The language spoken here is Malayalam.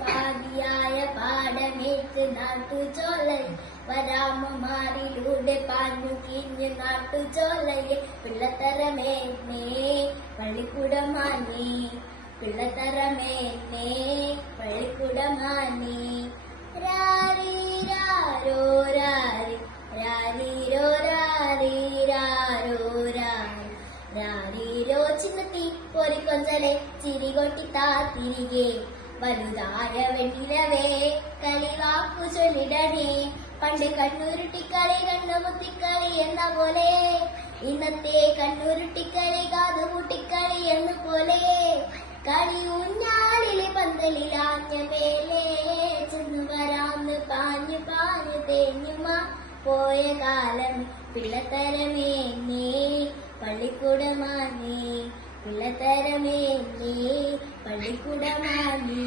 പാതിയായ പാടമേറ്റ് നാട്ടുചോലയിൽ. വരാമമാരിലൂടെ പാഞ്ഞു കിഞ്ഞ് നാട്ടുചോലയെ. പിള്ളത്തരമേ പള്ളിക്കുടമാനി. പിള്ളത്തരമേ പള്ളിക്കുടമാനി. രാരീരാരോരാരി രാരി രാരീ ചിന്നത്തി പൊരിക്കൊഞ്ചലെ ചിരികൊട്ടിത്താ തിരികെ. വലുതായ വെണ്ണിലവേ കളിവാക്കു ചൊല്ലിടണേ. പണ്ട് കണ്ണൂരുട്ടിക്കളി കണ്ണുമുത്തിക്കളി എന്ന പോലെ. ഇന്നത്തെ കണ്ണൂരുട്ടിക്കളി കാതുകൂട്ടിക്കളി എന്ന പോലെ. കളി ഊഞ്ഞാലിലെ പന്തലിലാഞ്ഞ മേലെ ചെന്നു വരാന്ന് പാഞ്ഞു പാഞ്ഞു തേഞ്ഞുമാ പോയ കാലം പിള്ളത്തരമേന്നേ പള്ളിക്കൂടമാനേ പിള്ളത്തരമേന്നേ പള്ളിക്കൂടമാനേ